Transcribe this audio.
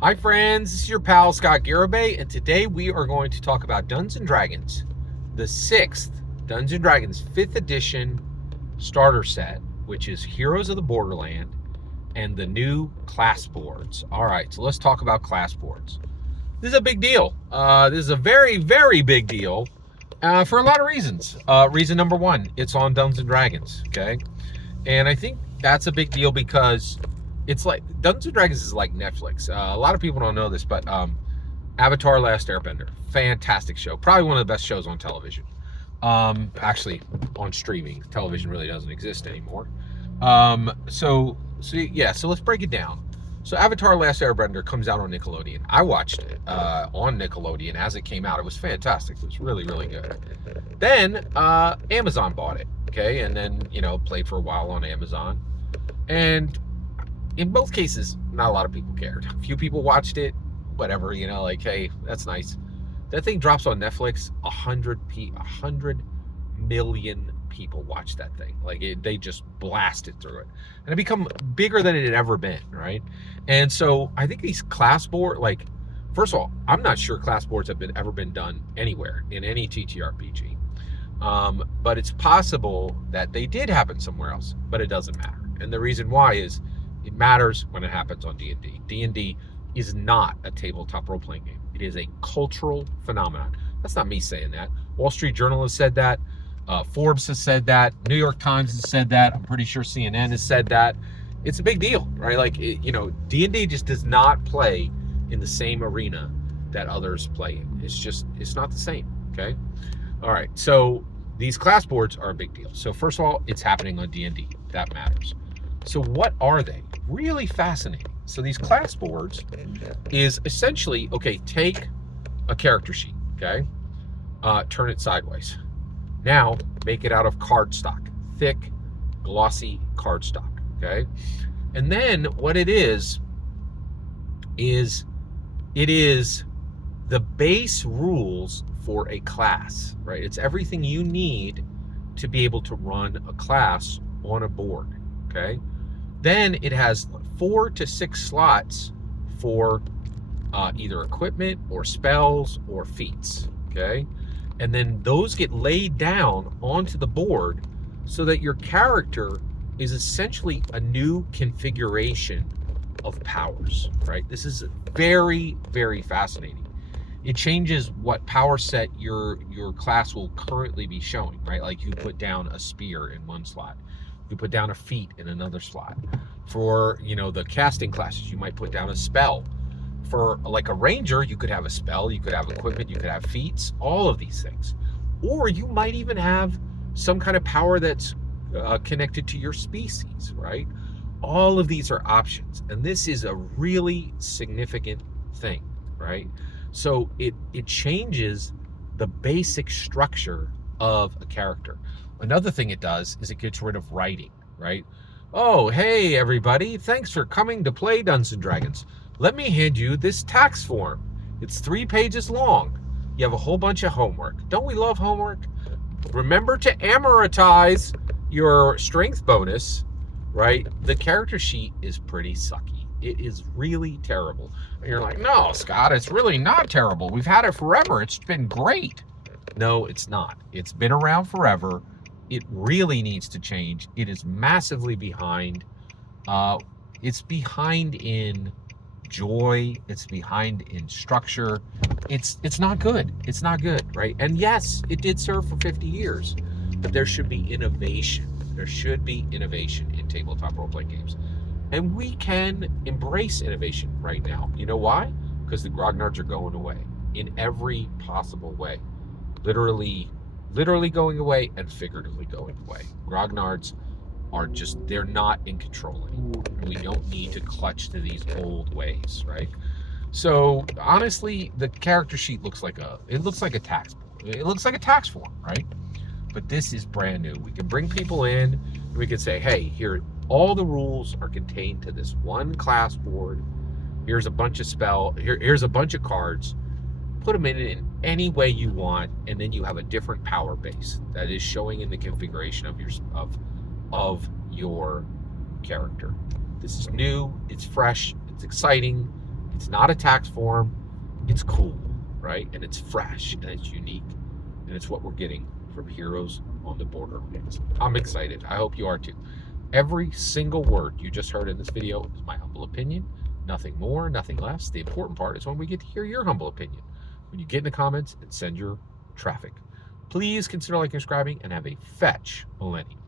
Hi friends, this is your pal Scott Garibay, and today we are going to talk about Dungeons & Dragons, the 6th Dungeons & Dragons 5th edition starter set, which is Heroes of the Borderland, and the new class boards. All right, so let's talk about class boards. This is a big deal. This is a very, very big deal for a lot of reasons. Reason number one, it's on Dungeons & Dragons, okay? And I think that's a big deal because it's like Dungeons and Dragons is like Netflix. A lot of people don't know this, but Avatar: Last Airbender, fantastic show, probably one of the best shows on television. Actually, on streaming, television really doesn't exist anymore. So yeah, so let's break it down. So Avatar: Last Airbender comes out on Nickelodeon. I watched it on Nickelodeon as it came out. It was fantastic. It was really, really good. Then Amazon bought it, okay, and then played for a while on Amazon. And in both cases, not a lot of people cared. A few people watched it, whatever, like, hey, that's nice. That thing drops on Netflix, 100 million people watch that thing. Like, they just blasted through it. And it become bigger than it had ever been, right? And so I think these class board, like, first of all, I'm not sure class boards have ever been done anywhere in any TTRPG. But it's possible that they did happen somewhere else, but it doesn't matter. And the reason why is it matters when it happens on D&D. D&D is not a tabletop role-playing game. It is a cultural phenomenon. That's not me saying that. Wall Street Journal has said that. Forbes has said that. New York Times has said that. I'm pretty sure CNN has said that. It's a big deal, right? Like, D&D just does not play in the same arena that others play in. It's not the same, okay? All right, so these class boards are a big deal. So first of all, it's happening on D&D. That matters. So what are they? Really fascinating. So these class boards is essentially, okay, take a character sheet, okay? Turn it sideways. Now, make it out of cardstock. Thick, glossy cardstock, okay? And then what it is it is the base rules for a class, right? It's everything you need to be able to run a class on a board, okay? Then it has 4 to 6 slots for either equipment or spells or feats, okay? And then those get laid down onto the board so that your character is essentially a new configuration of powers, right? This is very, very fascinating. It changes what power set your class will currently be showing, right? Like, you put down a spear in one slot. You put down a feat in another slot. For, the casting classes, you might put down a spell. For, like, a ranger, you could have a spell, you could have equipment, you could have feats, all of these things. Or you might even have some kind of power that's connected to your species, right? All of these are options. And this is a really significant thing, right? So it changes the basic structure of a character. Another thing it does is it gets rid of writing, right? Oh, hey, everybody. Thanks for coming to play Dungeons & Dragons. Let me hand you this tax form. It's 3 pages long. You have a whole bunch of homework. Don't we love homework? Remember to amortize your strength bonus, right? The character sheet is pretty sucky. It is really terrible. And you're like, no, Scott, it's really not terrible. We've had it forever. It's been great. No, it's not. It's been around forever. It really needs to change. It is massively behind. It's behind in joy. It's behind in structure. It's not good. It's not good, right? And yes, it did serve for 50 years, but there should be innovation. There should be innovation in tabletop role-playing games. And we can embrace innovation right now. You know why? Because the grognards are going away in every possible way. Literally going away and figuratively going away. Grognards are just, they're not in control anymore. We don't need to clutch to these old ways, right? So honestly, the character sheet looks like a tax form. It looks like a tax form, right? But this is brand new. We can bring people in and we can say, hey, here, all the rules are contained to this one class board. Here's a bunch of here's a bunch of cards. Put them in any way you want, and then you have a different power base that is showing in the configuration of your character. This is new, it's fresh, it's exciting, It's not a tax form. It's cool, right? And it's fresh and it's unique. And it's what we're getting from Heroes on the Borderlands. I'm excited. I hope you are too. Every single word you just heard in this video is my humble opinion. Nothing more, nothing less. The important part is when we get to hear your humble opinion. When you get in the comments and send your traffic. Please consider liking and subscribing and have a fetch millennium.